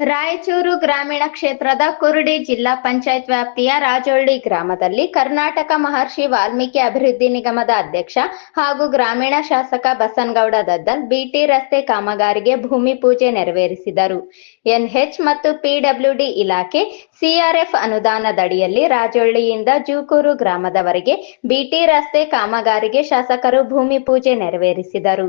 ರಾಯಚೂರು ಗ್ರಾಮೀಣ ಕ್ಷೇತ್ರದ ಕುರುಡಿ ಜಿಲ್ಲಾ ಪಂಚಾಯತ್ ವ್ಯಾಪ್ತಿಯ ರಾಜೊಳ್ಳಿ ಗ್ರಾಮದಲ್ಲಿ ಕರ್ನಾಟಕ ಮಹರ್ಷಿ ವಾಲ್ಮೀಕಿ ಅಭಿವೃದ್ಧಿ ನಿಗಮದ ಅಧ್ಯಕ್ಷ ಹಾಗೂ ಗ್ರಾಮೀಣ ಶಾಸಕ ಬಸನಗೌಡ ದದ್ದಲ್ ಬಿಟಿ ರಸ್ತೆ ಕಾಮಗಾರಿಗೆ ಭೂಮಿ ಪೂಜೆ ನೆರವೇರಿಸಿದರು. ಎನ್ಎಚ್ ಮತ್ತು ಪಿಡಬ್ಲ್ಯೂಡಿ ಇಲಾಖೆ ಸಿಆರ್ಎಫ್ ಅನುದಾನದಡಿಯಲ್ಲಿ ರಾಜೊಳ್ಳಿಯಿಂದ ಜೂಕೂರು ಗ್ರಾಮದವರೆಗೆ ಬಿಟಿ ರಸ್ತೆ ಕಾಮಗಾರಿಗೆ ಶಾಸಕರು ಭೂಮಿ ಪೂಜೆ ನೆರವೇರಿಸಿದರು.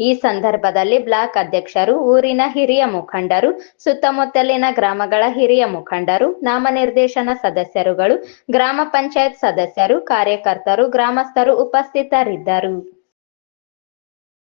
ಈ ಸಂದರ್ಭದಲ್ಲಿ ಬ್ಲಾಕ್ ಅಧ್ಯಕ್ಷರು, ಊರಿನ ಹಿರಿಯ ಮುಖಂಡರು, ಸುತ್ತಮುತ್ತಲಿನ ಗ್ರಾಮಗಳ ಹಿರಿಯ ಮುಖಂಡರು, ನಾಮನಿರ್ದೇಶನ ಸದಸ್ಯರುಗಳು, ಗ್ರಾಮ ಪಂಚಾಯತ್ ಸದಸ್ಯರು, ಕಾರ್ಯಕರ್ತರು, ಗ್ರಾಮಸ್ಥರು ಉಪಸ್ಥಿತರಿದ್ದರು.